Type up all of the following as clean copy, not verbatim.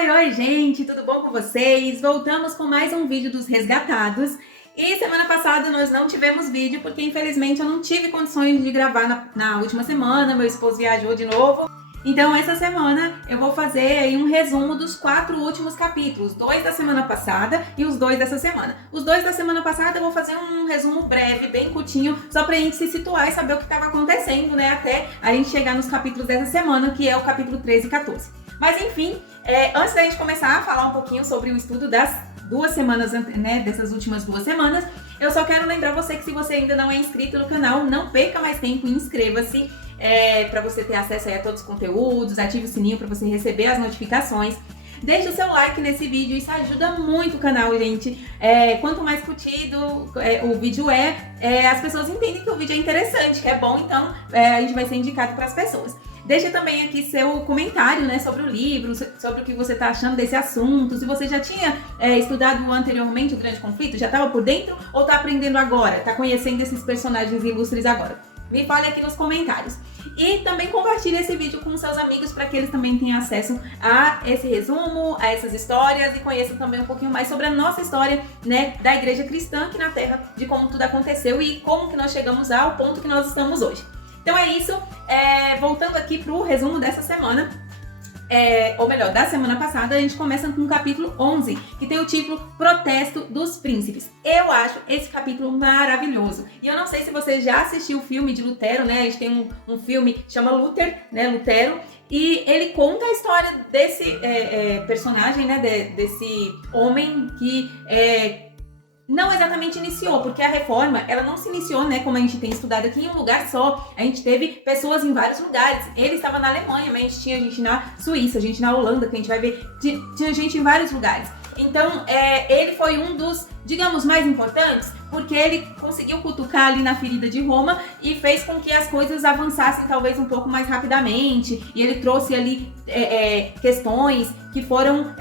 Oi, gente, tudo bom com vocês? Voltamos com mais um vídeo dos resgatados. E semana passada nós não tivemos vídeo porque infelizmente eu não tive condições de gravar na última semana, meu esposo viajou de novo. Então essa semana eu vou fazer aí um resumo dos 4 últimos capítulos, 2 da semana passada e os 2 dessa semana. Os 2 da semana passada eu vou fazer um resumo breve, bem curtinho, só pra gente se situar e saber o que estava acontecendo, né, até a gente chegar nos capítulos dessa semana, que é o capítulo 13 e 14. Mas enfim, antes da gente começar a falar um pouquinho sobre o estudo das 2 semanas, né, dessas últimas 2 semanas, eu só quero lembrar você que se você ainda não é inscrito no canal, não perca mais tempo e inscreva-se para você ter acesso aí a todos os conteúdos, ative o sininho para você receber as notificações. Deixe o seu like nesse vídeo, isso ajuda muito o canal, gente. Quanto mais curtido o vídeo as pessoas entendem que o vídeo é interessante, que é bom, então a gente vai ser indicado para as pessoas. Deixa também aqui seu comentário, né, sobre o livro, sobre o que você está achando desse assunto. Se você já tinha estudado anteriormente o Grande Conflito, já estava por dentro ou está aprendendo agora, está conhecendo esses personagens ilustres agora? Me fale aqui nos comentários. E também compartilhe esse vídeo com seus amigos para que eles também tenham acesso a esse resumo, a essas histórias e conheçam também um pouquinho mais sobre a nossa história, né, da igreja cristã aqui na Terra, de como tudo aconteceu e como que nós chegamos ao ponto que nós estamos hoje. Então é isso, voltando aqui para o resumo dessa semana, ou melhor, da semana passada, a gente começa com o capítulo 11, que tem o título Protesto dos Príncipes. Eu acho esse capítulo maravilhoso. E eu não sei se você já assistiu o filme de Lutero, né? A gente tem um filme que chama Luther, né? Lutero. E ele conta a história desse personagem, né? Desse homem que não exatamente iniciou, porque a reforma, ela não se iniciou, né, como a gente tem estudado aqui, em um lugar só. A gente teve pessoas em vários lugares. Ele estava na Alemanha, mas a gente tinha gente na Suíça, gente na Holanda, que a gente vai ver, tinha gente em vários lugares. Então, ele foi um dos, digamos, mais importantes, porque ele conseguiu cutucar ali na ferida de Roma e fez com que as coisas avançassem talvez um pouco mais rapidamente. E ele trouxe ali questões que foram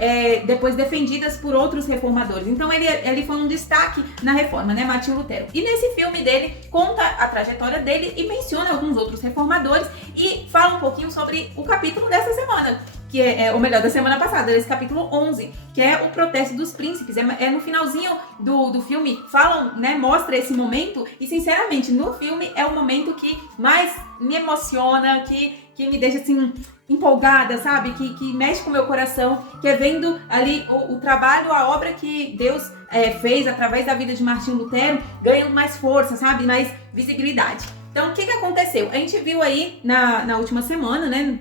depois defendidas por outros reformadores. Então ele foi um destaque na reforma, né, Martinho Lutero. E nesse filme dele conta a trajetória dele e menciona alguns outros reformadores e fala um pouquinho sobre o capítulo dessa semana, que ou melhor, da semana passada, esse capítulo 11, que é o protesto dos príncipes. No finalzinho do filme, falam, né, mostra esse momento, e sinceramente, no filme é o momento que mais me emociona, que me deixa assim empolgada, sabe? Que mexe com o meu coração, que é vendo ali o trabalho, a obra que Deus fez através da vida de Martinho Lutero, ganhando mais força, sabe? Mais visibilidade. Então, o que aconteceu? A gente viu aí na última semana, né,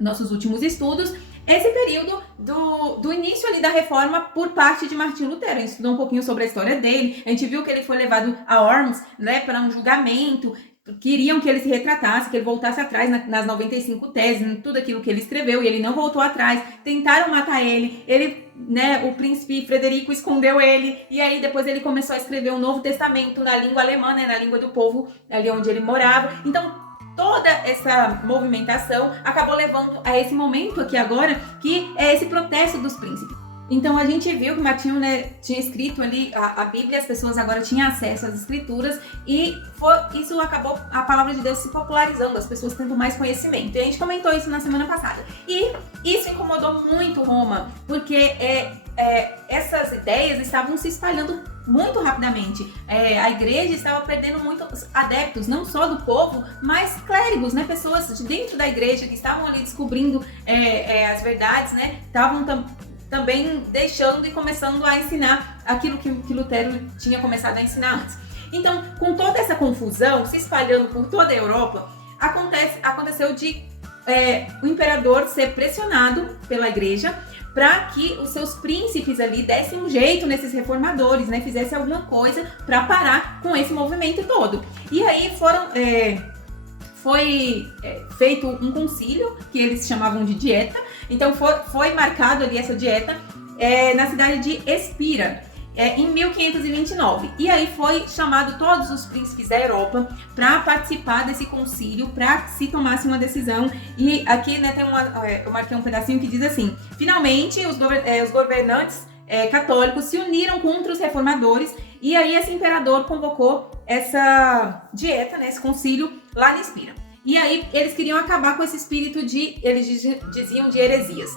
nossos últimos estudos, esse período do início ali da reforma por parte de Martinho Lutero. A gente estudou um pouquinho sobre a história dele, a gente viu que ele foi levado a Worms, né, para um julgamento, queriam que ele se retratasse, que ele voltasse atrás nas 95 teses, em tudo aquilo que ele escreveu, e ele não voltou atrás, tentaram matar ele, né, o príncipe Frederico escondeu ele, e aí depois ele começou a escrever um Novo Testamento na língua alemã, né, na língua do povo, ali onde ele morava. Então, toda essa movimentação acabou levando a esse momento aqui agora, que é esse protesto dos príncipes. Então a gente viu que Martinho, né, tinha escrito ali a Bíblia, as pessoas agora tinham acesso às escrituras e isso acabou a palavra de Deus se popularizando, as pessoas tendo mais conhecimento. E a gente comentou isso na semana passada. E isso incomodou muito Roma, porque essas ideias estavam se espalhando muito rapidamente. A igreja estava perdendo muitos adeptos, não só do povo, mas clérigos, né, pessoas de dentro da igreja que estavam ali descobrindo as verdades, né, estavam também deixando e começando a ensinar aquilo que Lutero tinha começado a ensinar antes. Então, com toda essa confusão se espalhando por toda a Europa, aconteceu de o imperador ser pressionado pela igreja para que os seus príncipes ali dessem um jeito nesses reformadores, né, fizessem alguma coisa para parar com esse movimento todo. E aí foi feito um concílio, que eles chamavam de dieta. Então foi marcado ali essa dieta na cidade de Espira, em 1529. E aí foi chamado todos os príncipes da Europa para participar desse concílio, para se tomasse uma decisão. E aqui, né, eu marquei um pedacinho que diz assim: finalmente os governantes católicos se uniram contra os reformadores, e aí esse imperador convocou essa dieta, né, esse concílio lá em Espira. E aí eles queriam acabar com esse espírito eles diziam de heresias.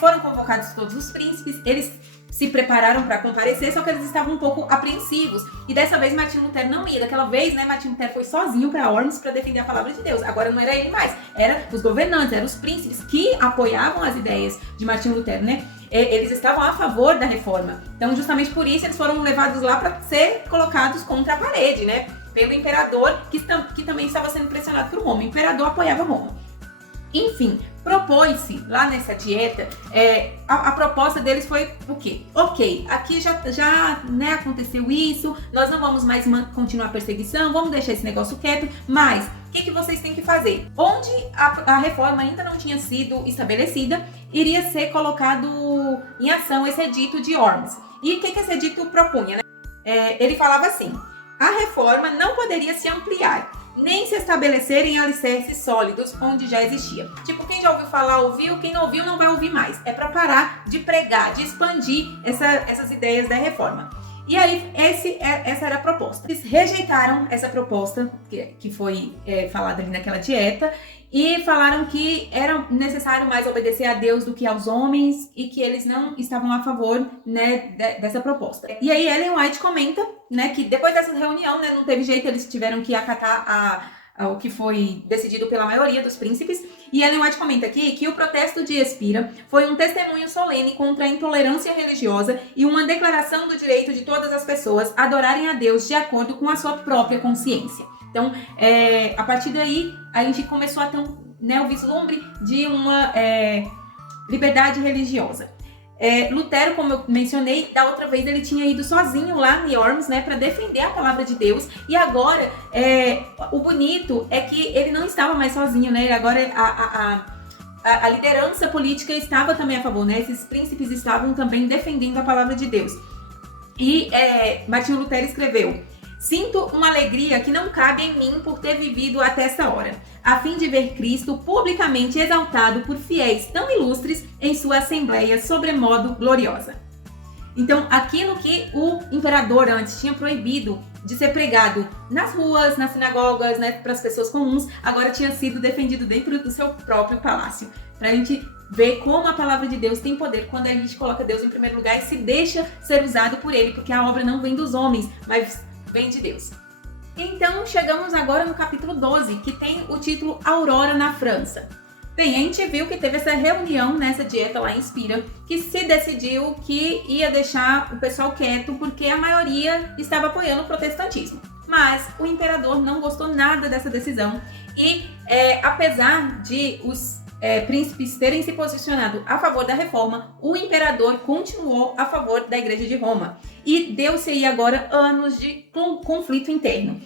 Foram convocados todos os príncipes, eles se prepararam para comparecer, só que eles estavam um pouco apreensivos. E dessa vez Martinho Lutero não ia. Daquela vez, né, Martinho Lutero foi sozinho para Worms para defender a palavra de Deus. Agora não era ele mais, eram os governantes, eram os príncipes que apoiavam as ideias de Martinho Lutero, né? Eles estavam a favor da reforma. Então, justamente por isso, eles foram levados lá para ser colocados contra a parede, né? Pelo imperador, que também estava sendo pressionado por Roma. O imperador apoiava Roma. Enfim, propôs-se lá nessa dieta, a proposta deles foi o quê? Ok, aqui já né, aconteceu isso, nós não vamos mais continuar a perseguição, vamos deixar esse negócio quieto, mas o que vocês têm que fazer? Onde a reforma ainda não tinha sido estabelecida, iria ser colocado em ação esse edito de Worms. E o que esse edito propunha? Né? Ele falava assim, a reforma não poderia se ampliar, nem se estabelecerem alicerces sólidos onde já existia. Tipo, quem já ouviu falar, ouviu, quem não ouviu, não vai ouvir mais. É para parar de pregar, de expandir essas ideias da reforma. E aí, essa era a proposta. Eles rejeitaram essa proposta, que foi falada ali naquela dieta, e falaram que era necessário mais obedecer a Deus do que aos homens, e que eles não estavam a favor, né, dessa proposta. E aí Ellen White comenta, né, que depois dessa reunião, né, não teve jeito, eles tiveram que acatar o que foi decidido pela maioria dos príncipes. E Ellen White comenta aqui que o protesto de Espira foi um testemunho solene contra a intolerância religiosa e uma declaração do direito de todas as pessoas adorarem a Deus de acordo com a sua própria consciência. Então, a partir daí, a gente começou a ter o vislumbre de uma liberdade religiosa. Lutero, como eu mencionei, da outra vez ele tinha ido sozinho lá em Worms, né, para defender a palavra de Deus. E agora, o bonito é que ele não estava mais sozinho, né? Agora a liderança política estava também a favor, né? Esses príncipes estavam também defendendo a palavra de Deus. E Martinho Lutero escreveu: sinto uma alegria que não cabe em mim por ter vivido até essa hora, a fim de ver Cristo publicamente exaltado por fiéis tão ilustres em sua assembleia sobremodo gloriosa. Então, aquilo que o imperador antes tinha proibido de ser pregado nas ruas, nas sinagogas, né, para as pessoas comuns, agora tinha sido defendido dentro do seu próprio palácio. Para a gente ver como a palavra de Deus tem poder quando a gente coloca Deus em primeiro lugar e se deixa ser usado por ele, porque a obra não vem dos homens, mas vem de Deus. Então, chegamos agora no capítulo 12, que tem o título Aurora na França. Bem, a gente viu que teve essa reunião nessa dieta lá em Espira, que se decidiu que ia deixar o pessoal quieto porque a maioria estava apoiando o protestantismo. Mas o imperador não gostou nada dessa decisão e, apesar de os príncipes terem se posicionado a favor da reforma, o imperador continuou a favor da Igreja de Roma. E deu-se aí agora anos de conflito interno.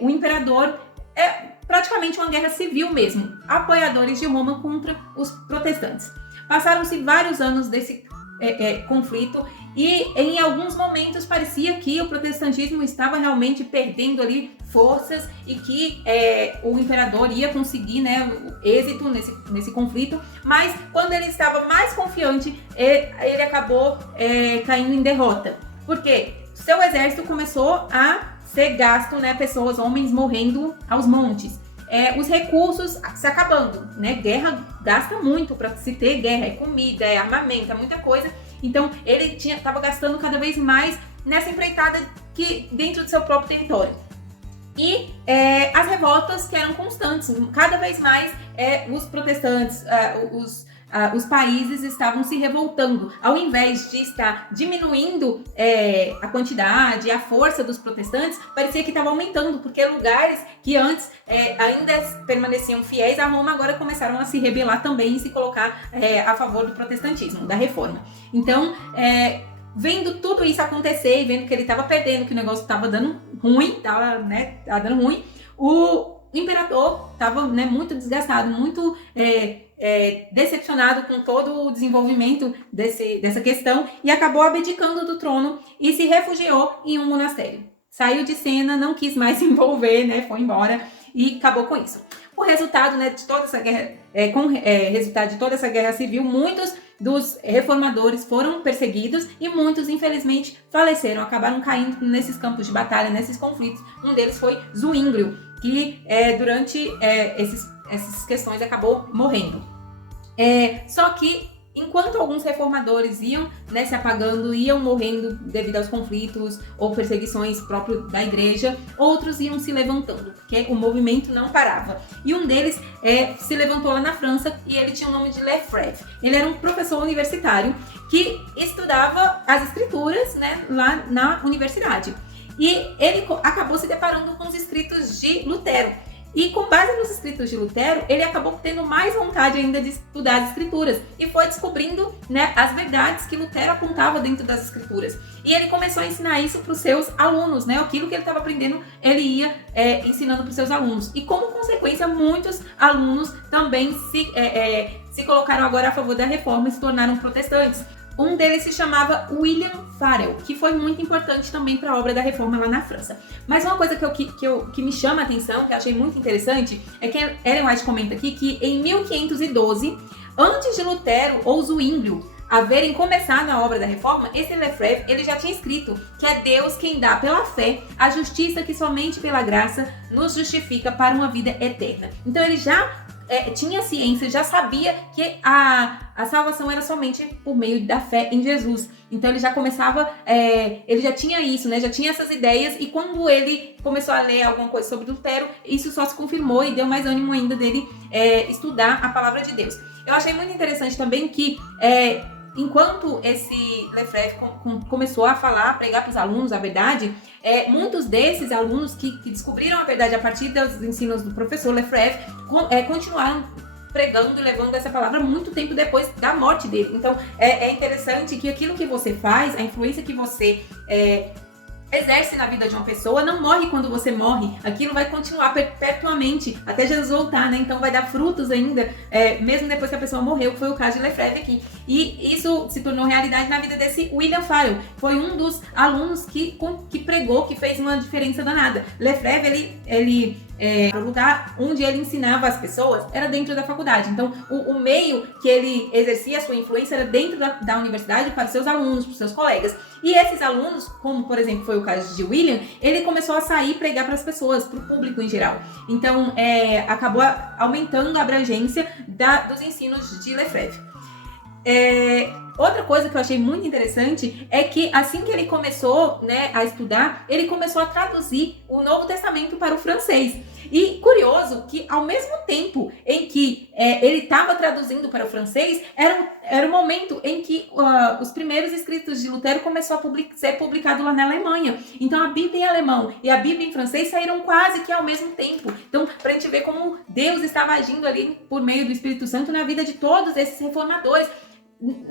O imperador praticamente uma guerra civil mesmo, apoiadores de Roma contra os protestantes. Passaram-se vários anos desse conflito e em alguns momentos parecia que o protestantismo estava realmente perdendo ali forças e que o imperador ia conseguir, né, êxito nesse conflito, mas quando ele estava mais confiante, ele acabou caindo em derrota. Por quê? Seu exército começou a ser gasto, né, pessoas, homens morrendo aos montes. Os recursos se acabando, né? Guerra gasta muito para se ter guerra, comida, armamento, muita coisa. Então ele estava gastando cada vez mais nessa empreitada que dentro do seu próprio território. E as revoltas que eram constantes, cada vez mais os protestantes, os países estavam se revoltando. Ao invés de estar diminuindo a quantidade, a força dos protestantes, parecia que estava aumentando, porque lugares que antes ainda permaneciam fiéis a Roma, agora começaram a se rebelar também e se colocar a favor do protestantismo, da reforma. Então, vendo tudo isso acontecer e vendo que ele estava perdendo, que o negócio estava dando ruim, tava dando ruim, o imperador estava, né, muito desgastado, muito decepcionado com todo o desenvolvimento dessa questão e acabou abdicando do trono e se refugiou em um monastério. Saiu de cena, não quis mais se envolver, né, foi embora e acabou com isso. O resultado, né, de toda essa guerra, resultado de toda essa guerra civil, muitos dos reformadores foram perseguidos e muitos, infelizmente, faleceram, acabaram caindo nesses campos de batalha, nesses conflitos. Um deles foi Zuínglio, que durante essas questões acabou morrendo. Só que enquanto alguns reformadores iam, né, se apagando, iam morrendo devido aos conflitos ou perseguições próprios da igreja, outros iam se levantando, porque o movimento não parava. E um deles se levantou lá na França e ele tinha o nome de Lefebvre. Ele era um professor universitário que estudava as escrituras, né, lá na universidade. E ele acabou se deparando com os escritos de Lutero. E com base nos escritos de Lutero, ele acabou tendo mais vontade ainda de estudar as escrituras e foi descobrindo, né, as verdades que Lutero apontava dentro das escrituras. E ele começou a ensinar isso para os seus alunos, né? Aquilo que ele estava aprendendo, ele ia ensinando para os seus alunos. E como consequência, muitos alunos também se colocaram agora a favor da reforma e se tornaram protestantes. Um deles se chamava William Farel, que foi muito importante também para a obra da reforma lá na França. Mas uma coisa que me chama a atenção, que eu achei muito interessante, é que Ellen White comenta aqui que em 1512, antes de Lutero ou Zwinglio haverem começado a obra da reforma, esse Lefebvre, ele já tinha escrito que é Deus quem dá pela fé a justiça que somente pela graça nos justifica para uma vida eterna. Então ele já tinha ciência, já sabia que a salvação era somente por meio da fé em Jesus. Então ele já começava, ele já tinha isso, né? Já tinha essas ideias, e quando ele começou a ler alguma coisa sobre Lutero, isso só se confirmou e deu mais ânimo ainda dele estudar a palavra de Deus. Eu achei muito interessante também que enquanto esse Lefebvre começou a falar, a pregar para os alunos a verdade, muitos desses alunos que descobriram a verdade a partir dos ensinos do professor Lefebvre continuaram pregando e levando essa palavra muito tempo depois da morte dele. Então é interessante que aquilo que você faz, a influência que você exerce na vida de uma pessoa, não morre quando você morre. Aquilo vai continuar perpetuamente até Jesus voltar, né? Então vai dar frutos ainda, mesmo depois que a pessoa morreu, que foi o caso de Lefebvre aqui. E isso se tornou realidade na vida desse William Farel. Foi um dos alunos que pregou, que fez uma diferença danada. Lefebvre, o lugar onde ele ensinava as pessoas era dentro da faculdade. Então, o meio que ele exercia a sua influência era dentro da universidade para os seus alunos, para os seus colegas. E esses alunos, como por exemplo foi o caso de William, ele começou a sair e pregar para as pessoas, para o público em geral. Então, acabou aumentando a abrangência dos ensinos de Lefebvre. Outra coisa que eu achei muito interessante é que assim que ele começou, né, a estudar, ele começou a traduzir o Novo Testamento para o francês. E curioso que ao mesmo tempo em que ele estava traduzindo para o francês, era o momento em que os primeiros escritos de Lutero começou a ser publicado lá na Alemanha. Então a Bíblia em alemão e a Bíblia em francês saíram quase que ao mesmo tempo. Então, para a gente ver como Deus estava agindo ali por meio do Espírito Santo na vida de todos esses reformadores.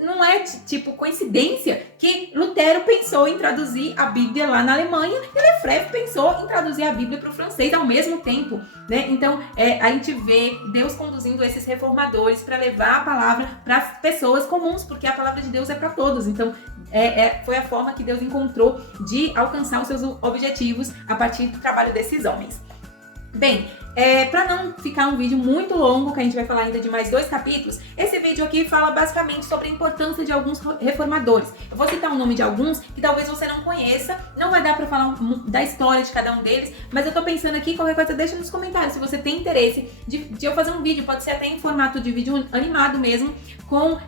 Não é tipo coincidência que Lutero pensou em traduzir a Bíblia lá na Alemanha e Lefebvre pensou em traduzir a Bíblia para o francês ao mesmo tempo, né? Então a gente vê Deus conduzindo esses reformadores para levar a palavra para as pessoas comuns, porque a palavra de Deus é para todos. Então foi a forma que Deus encontrou de alcançar os seus objetivos a partir do trabalho desses homens. Bem, para não ficar um vídeo muito longo, que a gente vai falar ainda de mais 2 capítulos, esse vídeo aqui fala basicamente sobre a importância de alguns reformadores. Eu vou citar o nome de alguns que talvez você não conheça, não vai dar para falar da história de cada um deles, mas eu tô pensando aqui, qualquer coisa deixa nos comentários se você tem interesse de eu fazer um vídeo, pode ser até em formato de vídeo animado mesmo, com,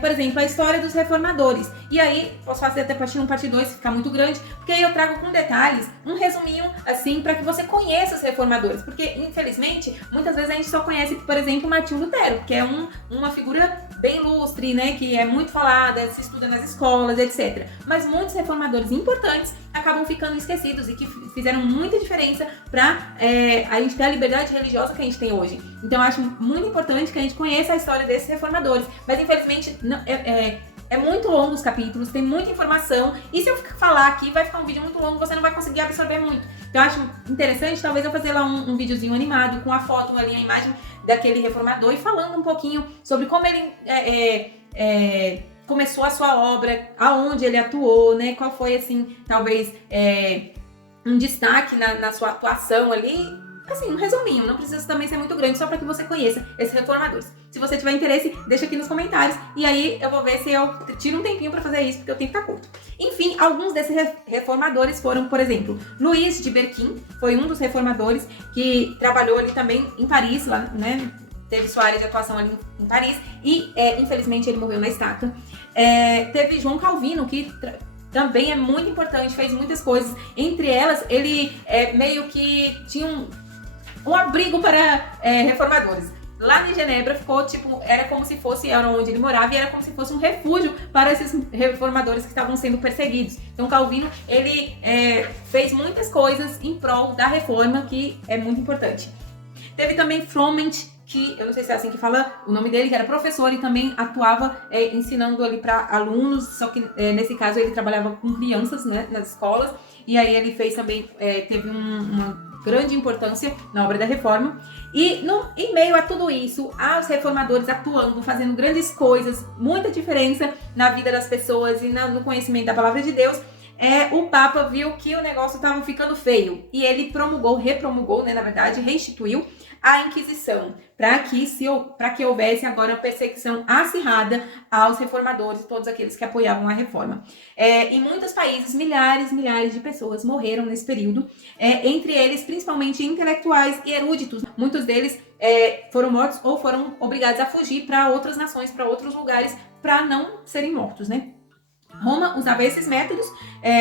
por exemplo, a história dos reformadores. E aí, posso fazer até parte 1, parte 2, se ficar muito grande, porque aí eu trago com detalhes, um resuminho, assim, para que você conheça os reformadores, porque infelizmente, muitas vezes a gente só conhece, por exemplo, Martinho Lutero, que é uma figura bem ilustre, né, que é muito falada, se estuda nas escolas, etc. Mas muitos reformadores importantes acabam ficando esquecidos e que fizeram muita diferença para a gente ter a liberdade religiosa que a gente tem hoje. Então, eu acho muito importante que a gente conheça a história desses reformadores. Mas, infelizmente, é muito longo os capítulos, tem muita informação, e se eu falar aqui, vai ficar um vídeo muito longo, você não vai conseguir absorver muito. Então eu acho interessante, talvez eu fazer lá um videozinho animado, com a foto ali, a imagem daquele reformador, e falando um pouquinho sobre como ele começou a sua obra, aonde ele atuou, né, qual foi, assim, talvez um destaque na sua atuação ali. Assim, um resuminho, não precisa também ser muito grande, só para que você conheça esses reformadores. Se você tiver interesse, deixa aqui nos comentários, e aí eu vou ver se eu tiro um tempinho para fazer isso, porque o tempo tá curto. Enfim, alguns desses reformadores foram, por exemplo, Luís de Berquim, foi um dos reformadores que trabalhou ali também em Paris, lá, né? teve sua área de atuação ali em Paris e, infelizmente, ele morreu na estaca. Teve João Calvino, que também é muito importante, fez muitas coisas. Entre elas, ele meio que tinha um abrigo para reformadores. Lá em Genebra ficou, era como se fosse, era onde ele morava, e era como se fosse um refúgio para esses reformadores que estavam sendo perseguidos. Então Calvino, ele fez muitas coisas em prol da reforma, que é muito importante. Teve também Froment, que eu não sei se é assim que fala o nome dele, que era professor e também atuava ensinando ali para alunos, só que nesse caso ele trabalhava com crianças, né, nas escolas, e aí ele fez também, teve uma grande importância na obra da reforma. E em meio a tudo isso, aos reformadores atuando, fazendo grandes coisas, muita diferença na vida das pessoas e no conhecimento da palavra de Deus, o Papa viu que o negócio estava ficando feio e ele repromulgou, né, na verdade, reinstituiu a Inquisição, para que houvesse agora perseguição acirrada aos reformadores e todos aqueles que apoiavam a reforma. Em muitos países, milhares de pessoas morreram nesse período, entre eles principalmente intelectuais e eruditos. Muitos deles foram mortos ou foram obrigados a fugir para outras nações, para outros lugares, para não serem mortos, né? Roma usava esses métodos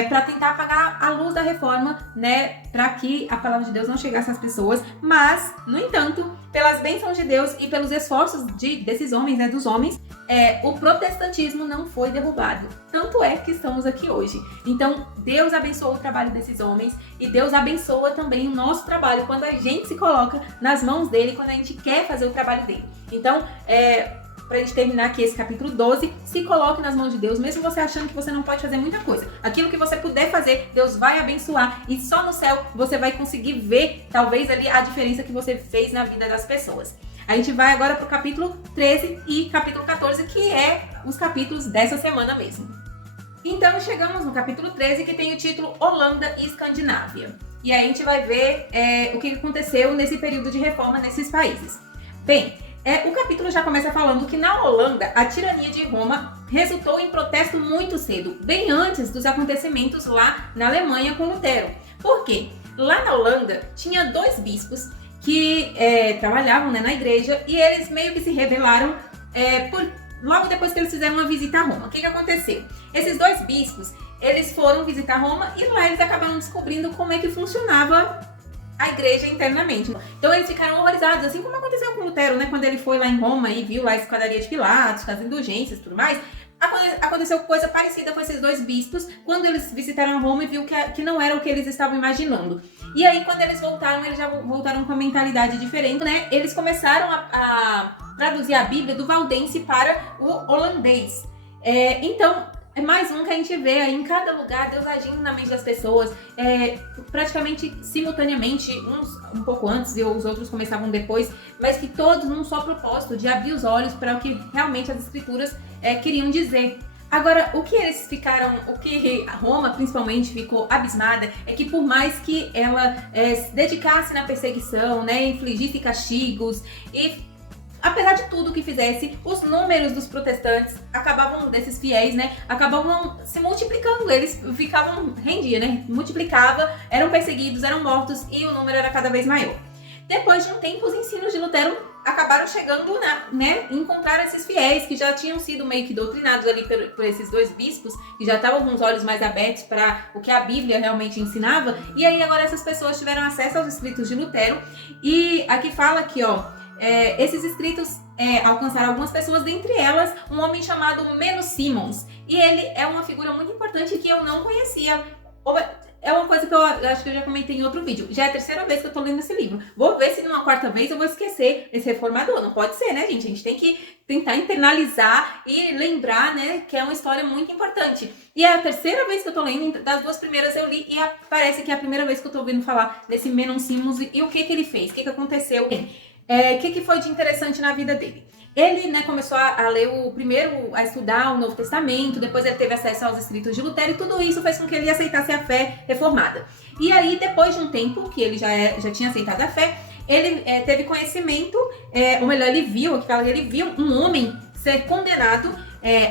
para tentar apagar a luz da reforma, né, para que a palavra de Deus não chegasse às pessoas, mas, no entanto, pelas bênçãos de Deus e pelos esforços desses homens, né, dos homens, o protestantismo não foi derrubado. Tanto é que estamos aqui hoje. Então, Deus abençoa o trabalho desses homens e Deus abençoa também o nosso trabalho quando a gente se coloca nas mãos dele, quando a gente quer fazer o trabalho dele. Então, pra gente terminar aqui esse capítulo 12, se coloque nas mãos de Deus, mesmo você achando que você não pode fazer muita coisa. Aquilo que você puder fazer, Deus vai abençoar e só no céu você vai conseguir ver, talvez, ali a diferença que você fez na vida das pessoas. A gente vai agora pro capítulo 13 e capítulo 14, que é os capítulos dessa semana mesmo. Então, chegamos no capítulo 13, que tem o título Holanda e Escandinávia. E aí a gente vai ver o que aconteceu nesse período de reforma nesses países. Bem, o capítulo já começa falando que na Holanda, a tirania de Roma resultou em protesto muito cedo, bem antes dos acontecimentos lá na Alemanha com Lutero. Por quê? Lá na Holanda, tinha 2 bispos que trabalhavam, né, na igreja, e eles meio que se rebelaram logo depois que eles fizeram uma visita a Roma. O que aconteceu? Esses 2 bispos, eles foram visitar Roma e lá eles acabaram descobrindo como é que funcionava a igreja internamente. Então eles ficaram horrorizados, assim como aconteceu com Lutero, né? Quando ele foi lá em Roma e viu lá a escadaria de Pilatos, com as indulgências e tudo mais. Aconteceu coisa parecida com esses 2 bispos, quando eles visitaram Roma e viu que não era o que eles estavam imaginando. E aí, quando eles já voltaram com uma mentalidade diferente, né? Eles começaram a traduzir a Bíblia do valdense para o holandês. Então, é mais um que a gente vê aí em cada lugar, Deus agindo na mente das pessoas, praticamente simultaneamente, uns um pouco antes e os outros começavam depois, mas que todos num só propósito de abrir os olhos para o que realmente as escrituras queriam dizer. Agora, o que Roma principalmente ficou abismada é que por mais que ela se dedicasse na perseguição, né, infligisse castigos e apesar de tudo que fizesse, os números dos protestantes desses fiéis, né, acabavam se multiplicando, eles rendia, né, multiplicava, eram perseguidos, eram mortos e o número era cada vez maior. Depois de um tempo, os ensinos de Lutero acabaram chegando, né, encontrar esses fiéis que já tinham sido meio que doutrinados ali por esses 2 bispos, que já estavam com os olhos mais abertos para o que a Bíblia realmente ensinava, e aí agora essas pessoas tiveram acesso aos escritos de Lutero, e aqui fala que, esses escritos alcançaram algumas pessoas, dentre elas um homem chamado Menno Simons. E ele é uma figura muito importante que eu não conhecia. É uma coisa que eu acho que eu já comentei em outro vídeo. Já é a 3ª vez que eu tô lendo esse livro. Vou ver se numa 4ª vez eu vou esquecer esse reformador. Não pode ser, né, gente? A gente tem que tentar internalizar e lembrar, né, que é uma história muito importante. E é a 3ª vez que eu tô lendo. Das 2 primeiras eu li e parece que é a primeira vez que eu tô ouvindo falar desse Menno Simons e o que ele fez, o que aconteceu. O que foi de interessante na vida dele? Ele, né, começou a ler a estudar o Novo Testamento, depois ele teve acesso aos escritos de Lutero e tudo isso fez com que ele aceitasse a fé reformada. E aí, depois de um tempo que ele já tinha aceitado a fé, ele teve conhecimento, ou melhor, ele viu um homem ser condenado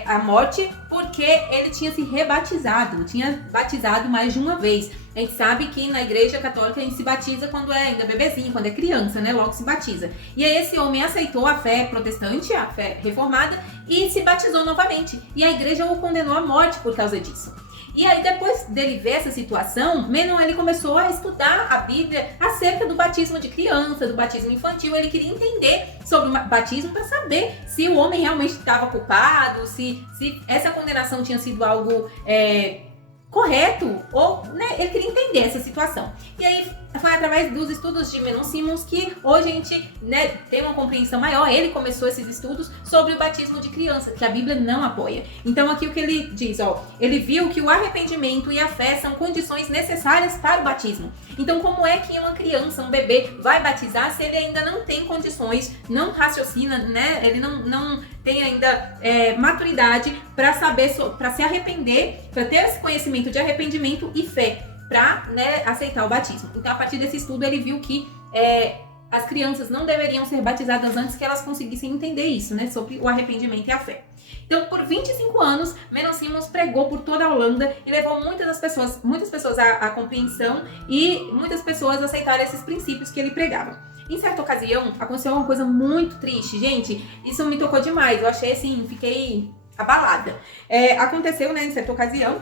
à morte porque ele tinha se rebatizado, tinha batizado mais de uma vez. A gente sabe que na igreja católica a gente se batiza quando é ainda bebezinho, quando é criança, né? Logo se batiza. E aí esse homem aceitou a fé protestante, a fé reformada, e se batizou novamente. E a igreja o condenou à morte por causa disso. E aí, depois dele ver essa situação, Menon, ele começou a estudar a Bíblia acerca do batismo de criança, do batismo infantil. Ele queria entender sobre o batismo para saber se o homem realmente estava culpado, se essa condenação tinha sido algo correto, ou, né, ele queria entender essa situação. E aí foi através dos estudos de Menon Simons que hoje a gente, né, tem uma compreensão maior. Ele começou esses estudos sobre o batismo de criança, que a Bíblia não apoia. Então aqui o que ele diz, ele viu que o arrependimento e a fé são condições necessárias para o batismo. Então como é que uma criança, um bebê, vai batizar se ele ainda não tem condições, não raciocina, né, ele não tem ainda maturidade para saber, para se arrepender, para ter esse conhecimento de arrependimento e fé, para, né, aceitar o batismo. Então, a partir desse estudo, ele viu que as crianças não deveriam ser batizadas antes que elas conseguissem entender isso, né, sobre o arrependimento e a fé. Então, por 25 anos, Menon Simons pregou por toda a Holanda e levou muitas pessoas à compreensão e muitas pessoas a aceitarem esses princípios que ele pregava. Em certa ocasião, aconteceu uma coisa muito triste, gente. Isso me tocou demais. Eu achei assim, fiquei abalada. Aconteceu, né, em certa ocasião.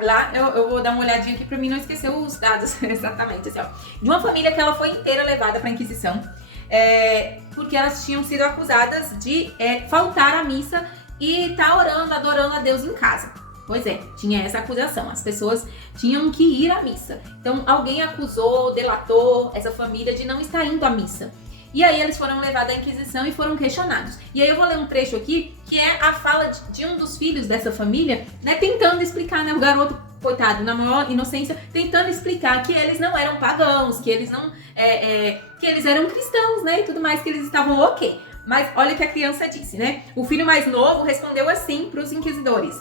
Lá, eu vou dar uma olhadinha aqui pra mim não esquecer os dados exatamente, assim, de uma família que ela foi inteira levada pra Inquisição, porque elas tinham sido acusadas de faltar à missa e tá orando, adorando a Deus em casa. Pois é, tinha essa acusação, as pessoas tinham que ir à missa. Então alguém acusou, delatou essa família de não estar indo à missa. E aí eles foram levados à Inquisição e foram questionados. E aí eu vou ler um trecho aqui, que é a fala de um dos filhos dessa família, né, tentando explicar, né, o garoto, coitado, na maior inocência, tentando explicar que eles não eram pagãos, que eles não, que eles eram cristãos, né, e tudo mais, que eles estavam ok. Mas olha o que a criança disse, né? O filho mais novo respondeu assim para os inquisidores: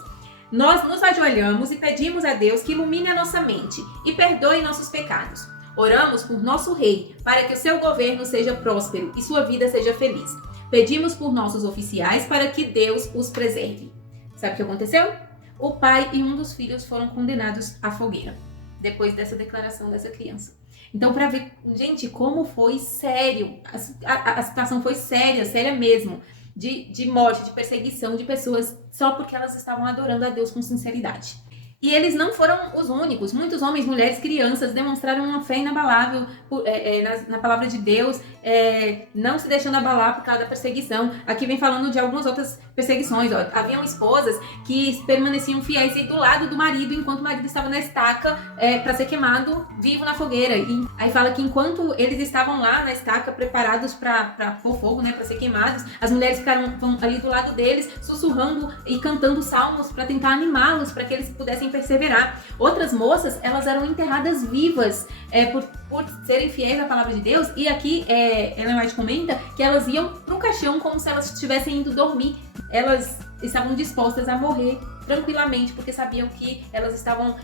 nós nos ajoelhamos e pedimos a Deus que ilumine a nossa mente e perdoe nossos pecados. Oramos por nosso rei, para que o seu governo seja próspero e sua vida seja feliz. Pedimos por nossos oficiais para que Deus os preserve. Sabe o que aconteceu? O pai e um dos filhos foram condenados à fogueira, depois dessa declaração dessa criança. Então, para ver, gente, como foi sério, a situação foi séria mesmo, de morte, de perseguição de pessoas, só porque elas estavam adorando a Deus com sinceridade. E eles não foram os únicos. Muitos homens, mulheres, crianças demonstraram uma fé inabalável na palavra de Deus, não se deixando abalar por causa da perseguição. Aqui vem falando de algumas outras perseguições. Haviam esposas que permaneciam fiéis do lado do marido enquanto o marido estava na estaca para ser queimado vivo na fogueira. E aí fala que enquanto eles estavam lá na estaca preparados para pôr fogo, né, para ser queimados, as mulheres ficaram ali do lado deles sussurrando e cantando salmos para tentar animá-los, para que eles pudessem perseverar. Outras moças, elas eram enterradas vivas por serem fiéis à palavra de Deus. E aqui Ellen White comenta que elas iam pro caixão como se elas estivessem indo dormir. Elas estavam dispostas a morrer tranquilamente, porque sabiam que elas estavam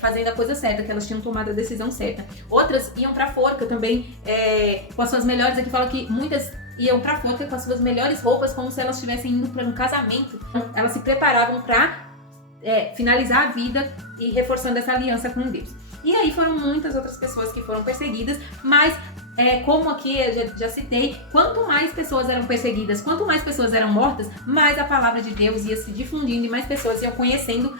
fazendo a coisa certa, que elas tinham tomado a decisão certa. Outras iam pra forca também, com as suas melhores, aqui fala que muitas iam pra forca com as suas melhores roupas, como se elas estivessem indo para um casamento. Elas se preparavam para finalizar a vida e reforçando essa aliança com Deus. E aí foram muitas outras pessoas que foram perseguidas, mas como aqui eu já citei, quanto mais pessoas eram perseguidas, quanto mais pessoas eram mortas, mais a palavra de Deus ia se difundindo e mais pessoas iam conhecendo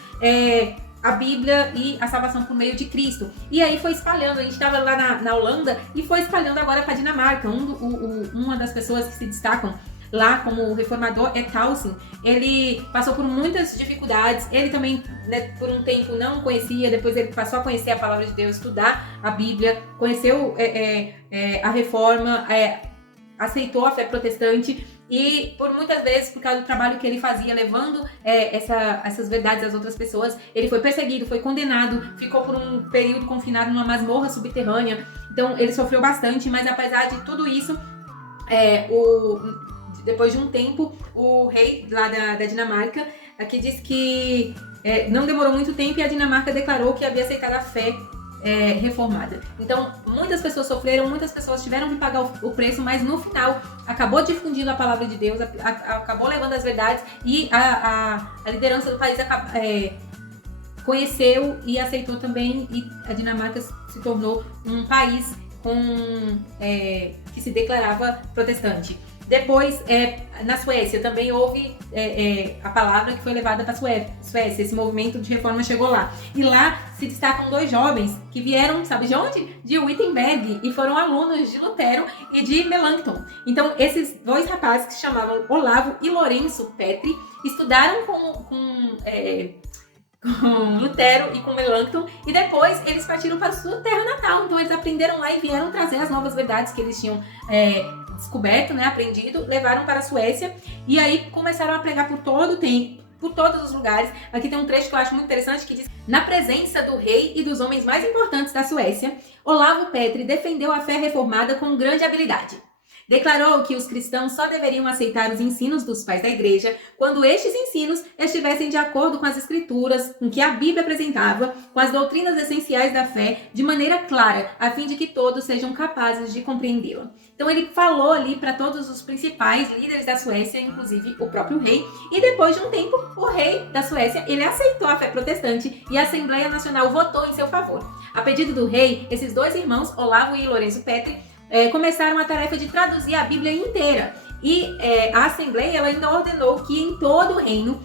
a Bíblia e a salvação por meio de Cristo. E aí foi espalhando, a gente estava lá na Holanda e foi espalhando agora para a Dinamarca. Uma das pessoas que se destacam lá como reformador é Tausen. Ele passou por muitas dificuldades, ele também, né, por um tempo não conhecia, depois ele passou a conhecer a palavra de Deus, estudar a Bíblia, conheceu a reforma, aceitou a fé protestante e por muitas vezes, por causa do trabalho que ele fazia, levando essas verdades às outras pessoas, ele foi perseguido, foi condenado, ficou por um período confinado numa masmorra subterrânea. Então ele sofreu bastante, mas apesar de tudo isso, depois de um tempo, o rei lá da Dinamarca, aqui diz que não demorou muito tempo e a Dinamarca declarou que havia aceitado a fé reformada. Então, muitas pessoas sofreram, muitas pessoas tiveram que pagar o preço, mas no final, acabou difundindo a palavra de Deus, acabou levando as verdades e a liderança do país conheceu e aceitou também, e a Dinamarca se tornou um país que se declarava protestante. Depois, na Suécia, também houve a palavra que foi levada para a Suécia. Esse movimento de reforma chegou lá. E lá se destacam 2 jovens que vieram, sabe de onde? De Wittenberg, e foram alunos de Lutero e de Melanchthon. Então, esses 2 rapazes que se chamavam Olavo e Lourenço Petri estudaram com Lutero e com Melanchthon, e depois eles partiram para a sua terra natal. Então eles aprenderam lá e vieram trazer as novas verdades que eles tinham descoberto, né, aprendido, levaram para a Suécia, e aí começaram a pregar por todos os lugares. Aqui tem um trecho que eu acho muito interessante que diz: na presença do rei e dos homens mais importantes da Suécia, Olavo Petri defendeu a fé reformada com grande habilidade. Declarou que os cristãos só deveriam aceitar os ensinos dos pais da igreja quando estes ensinos estivessem de acordo com as escrituras, com que a Bíblia apresentava, com as doutrinas essenciais da fé, de maneira clara, a fim de que todos sejam capazes de compreendê-la. Então ele falou ali para todos os principais líderes da Suécia, inclusive o próprio rei, e depois de um tempo, o rei da Suécia, ele aceitou a fé protestante e a Assembleia Nacional votou em seu favor. A pedido do rei, esses 2 irmãos, Olavo e Lourenço Petri, começaram a tarefa de traduzir a Bíblia inteira. E a Assembleia ela ainda ordenou que em todo o reino,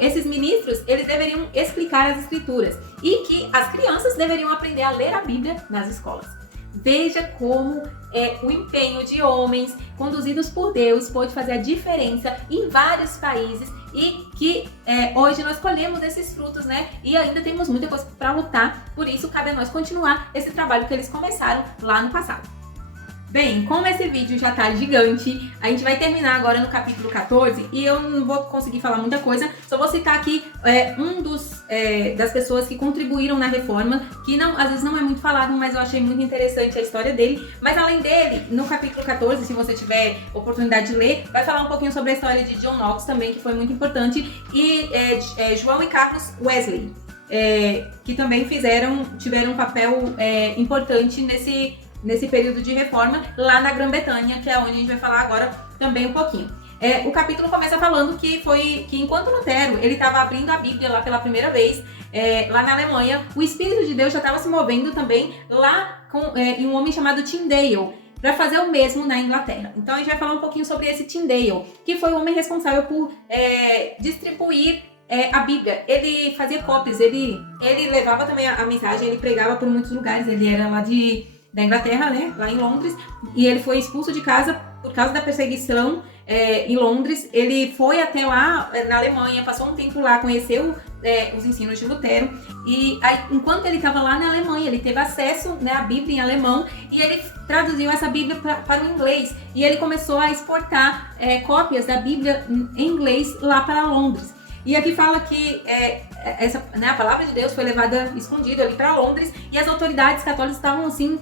esses ministros eles deveriam explicar as escrituras e que as crianças deveriam aprender a ler a Bíblia nas escolas. Veja como o empenho de homens conduzidos por Deus pode fazer a diferença em vários países, e que hoje nós colhemos esses frutos, né? E ainda temos muita coisa para lutar, por isso cabe a nós continuar esse trabalho que eles começaram lá no passado. Bem, como esse vídeo já tá gigante, a gente vai terminar agora no capítulo 14 e eu não vou conseguir falar muita coisa, só vou citar aqui das pessoas que contribuíram na reforma, que às vezes não é muito falado, mas eu achei muito interessante a história dele. Mas além dele, no capítulo 14, se você tiver oportunidade de ler, vai falar um pouquinho sobre a história de John Knox também, que foi muito importante, e João e Carlos Wesley, que também tiveram um papel importante nesse período de reforma lá na Grã-Bretanha, que é onde a gente vai falar agora também um pouquinho. O capítulo começa falando que enquanto Lutero ele estava abrindo a Bíblia lá pela primeira vez, lá na Alemanha, o Espírito de Deus já estava se movendo também lá em um homem chamado Tyndale, para fazer o mesmo na Inglaterra. Então a gente vai falar um pouquinho sobre esse Tyndale, que foi o homem responsável por distribuir a Bíblia. Ele fazia cópias, ele levava também a mensagem, ele pregava por muitos lugares, ele era lá da Inglaterra, né, lá em Londres, e ele foi expulso de casa por causa da perseguição em Londres. Ele foi até lá na Alemanha, passou um tempo lá, conheceu os ensinos de Lutero, e aí, enquanto ele estava lá na Alemanha, ele teve acesso, né, à Bíblia em alemão, e ele traduziu essa Bíblia para o inglês, e ele começou a exportar cópias da Bíblia em inglês lá para Londres. E aqui fala que a palavra de Deus foi levada escondida ali para Londres, e as autoridades católicas estavam assim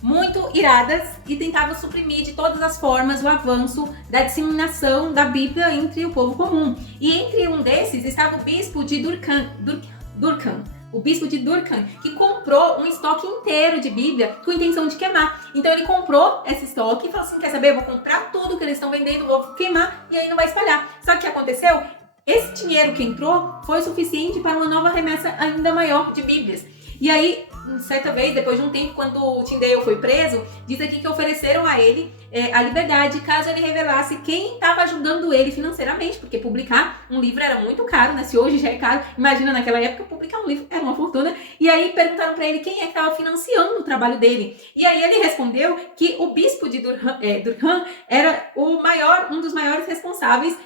muito iradas e tentavam suprimir de todas as formas o avanço da disseminação da Bíblia entre o povo comum. E entre um desses estava o bispo de Durham, o bispo de Durham, que comprou um estoque inteiro de Bíblia com a intenção de queimar. Então ele comprou esse estoque e falou assim: quer saber, eu vou comprar tudo que eles estão vendendo, vou queimar e aí não vai espalhar. Só que o que aconteceu? Esse dinheiro que entrou foi suficiente para uma nova remessa ainda maior de Bíblias. E aí, certa vez, depois de um tempo, quando o Tyndale foi preso, diz aqui que ofereceram a ele a liberdade caso ele revelasse quem estava ajudando ele financeiramente, porque publicar um livro era muito caro, né? Se hoje já é caro, imagina naquela época publicar um livro era uma fortuna. E aí perguntaram para ele quem estava financiando o trabalho dele. E aí ele respondeu que o bispo de Durham era um dos maiores responsáveis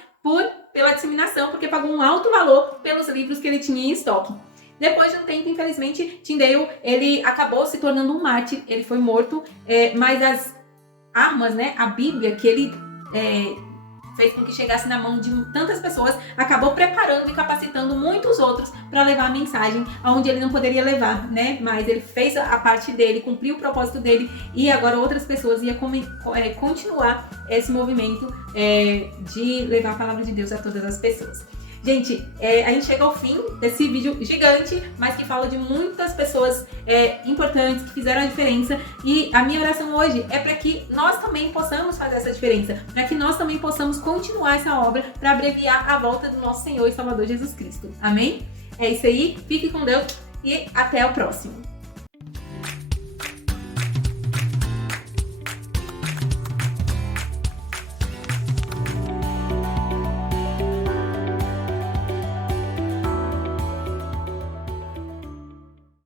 pela disseminação, porque pagou um alto valor pelos livros que ele tinha em estoque. Depois de um tempo, infelizmente, Tyndale, ele acabou se tornando um mártir, ele foi morto, mas as armas, né, a Bíblia que ele fez com que chegasse na mão de tantas pessoas, acabou preparando e capacitando muitos outros para levar a mensagem aonde ele não poderia levar, né? Mas ele fez a parte dele, cumpriu o propósito dele, e agora outras pessoas iam continuar esse movimento de levar a palavra de Deus a todas as pessoas. Gente, a gente chega ao fim desse vídeo gigante, mas que fala de muitas pessoas importantes que fizeram a diferença, e a minha oração hoje é para que nós também possamos fazer essa diferença, para que nós também possamos continuar essa obra para abreviar a volta do nosso Senhor e Salvador Jesus Cristo. Amém? É isso aí, fique com Deus e até o próximo.